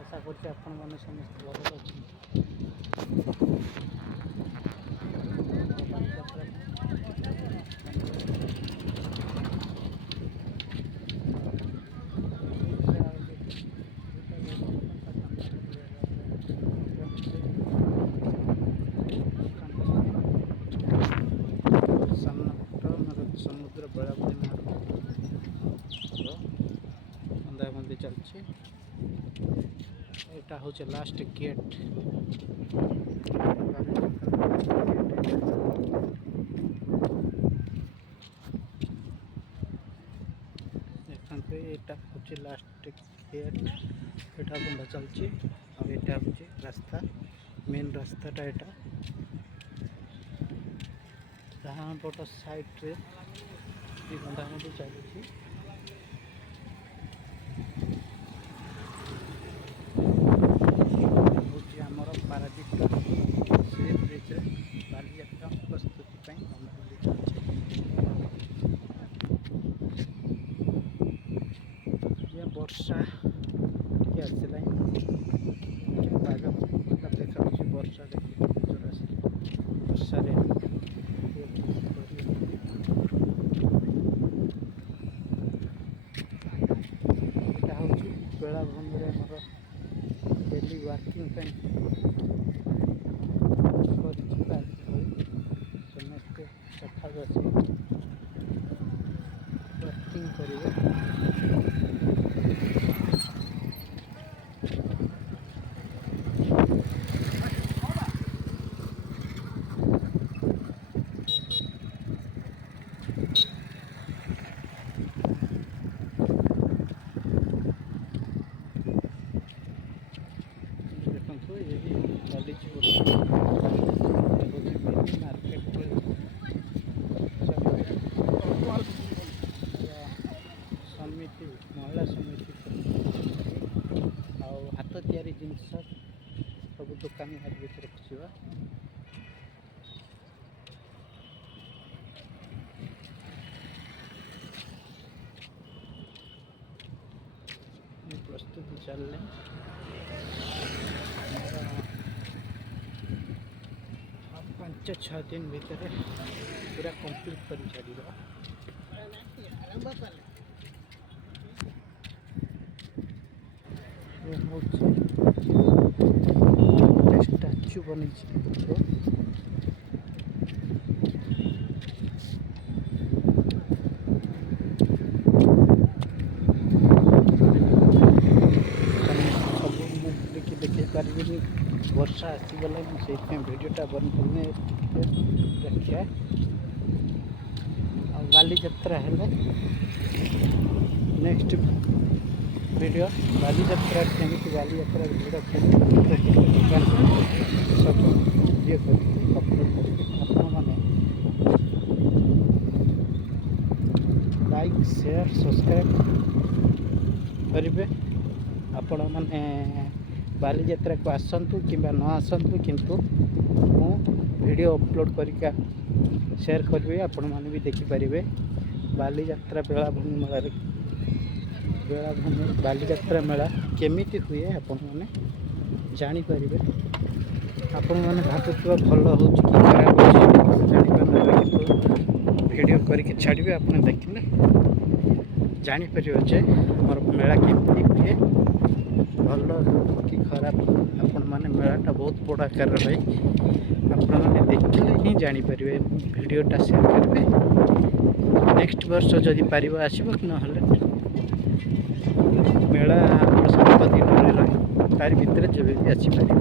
आशा करছি ଆପଣମାନେ ସମସ୍ତେ ଭଲରେ ଅଛନ୍ତି। ସମୁଦ୍ର ବେଳାଭୂମି ବନ୍ଧାବନ୍ଧି ଚାଲିଛି। ଏଇଟା ହେଉଛି ଲାଷ୍ଟ ଗେଟ୍। ଦେଖନ୍ତୁ ଏଇଟା ହେଉଛି ଲାଷ୍ଟ ଗେଟ୍। ଏଇଟା ବନ୍ଧା ଚାଲିଛି ଆଉ ଏଇଟା ହେଉଛି ରାସ୍ତା, ମେନ୍ ରାସ୍ତାଟା ଏଇଟା। ଡାହାଣ ପଟ ସାଇଡ଼ରେ ବି ବନ୍ଧାବନ୍ଧି ଚାଲିଛି। ହେଉଛି ଆମର ପାରାଦୀପ ସି ବ୍ରିଜ୍ରେ ବାଲିଯାତ୍ରା ପ୍ରସ୍ତୁତି ପାଇଁ ବନ୍ଧାବନ୍ଧି ଚାଲିଛି। ବର୍ଷା ଟିକେ ଆସିଲାଣି, ପାଗ ଦେଖାଉଛି ବର୍ଷା ବର୍ଷାରେ ଏଇଟା ହେଉଛି ବେଳାଭୂମିରେ ଆମର ଡେଲି ୱାର୍କିଂ ପାଇଁ କରିଯିବା ସମସ୍ତେ ସକାଳୁ ଆସି ୱାର୍କିଂ କରିବେ। ଦେଖନ୍ତୁ ଏହି ଚାଲିଛି ମାର୍କେଟ ସମିତି, ମହିଳା ସମିତି ଆଉ ହାତ ତିଆରି ଜିନିଷ ସବୁ ଦୋକାନୀ ଭିତରେ ଖୁସିବା। ପ୍ରସ୍ତୁତି ଚାଲିଲେ 5-6 ଦିନ ଭିତରେ ପୁରା କମ୍ପ୍ଲିଟ୍ କରି ଛାଡ଼ିବା। ଗୋଟେ ଷ୍ଟାଚୁ ବନେଇଛି। ଦେଖେଇ ପାରିବିନି, ବର୍ଷା ଆସିଗଲା, ମୁଁ ସେଇଥିପାଇଁ ଭିଡ଼ିଓଟା ବନେଇ ଦେଖିବା। ଆଉ ବାଲିଯାତ୍ରା ହେଲେ ନେକ୍ସଟ ଭିଡ଼ିଓ ବାଲିଯାତ୍ରା କେମିତି, ବାଲିଯାତ୍ରା ଭିଡ଼ ସବୁ ଇଏ କରିକି ଅପଲୋଡ଼ କରିକି ଆପଣମାନେ ଲାଇକ୍, ସେୟାର, ସବସ୍କ୍ରାଇବ୍ କରିବେ। ଆପଣମାନେ ବାଲିଯାତ୍ରାକୁ ଆସନ୍ତୁ କିମ୍ବା ନ ଆସନ୍ତୁ, କିନ୍ତୁ ମୁଁ ଭିଡ଼ିଓ ଅପଲୋଡ଼ କରିକି ସେୟାର କରିବି, ଆପଣମାନେ ବି ଦେଖିପାରିବେ। ବାଲିଯାତ୍ରା ବେଳାଭୂମି ମେଳାରେ ବାଲିଯାତ୍ରା ମେଳା କେମିତି ହୁଏ ଆପଣମାନେ ଜାଣିପାରିବେ। ଆପଣମାନେ ଭାବୁଥିବା ଭଲ ହେଉଛି କି ଖରାପ ହେଉଛି ଜାଣିପାରୁନଥିବେ, କିନ୍ତୁ ଭିଡ଼ିଓ କରିକି ଛାଡ଼ିବେ। ଆପଣ ଦେଖିଲେ ଜାଣିପାରିବେ ଯେ ଆମର ମେଳା କେମିତି ହୁଏ, ଭଲ କି ଖରାପ। ଆପଣମାନେ ମେଳାଟା ବହୁତ ବଡ଼ ଆକାରରେ ହୁଏ, ଆପଣମାନେ ଦେଖିଲେ ହିଁ ଜାଣିପାରିବେ। ଭିଡ଼ିଓଟା ସେୟାର କରିବେ। ନେକ୍ସଟ ବର୍ଷ ଯଦି ପାରିବ ଆସିବ, ନହେଲେ ମେଳା 7 ଦିନରେ ରହି ତାରି ଭିତରେ ଯେବେ ବି ଆସିପାରିବ।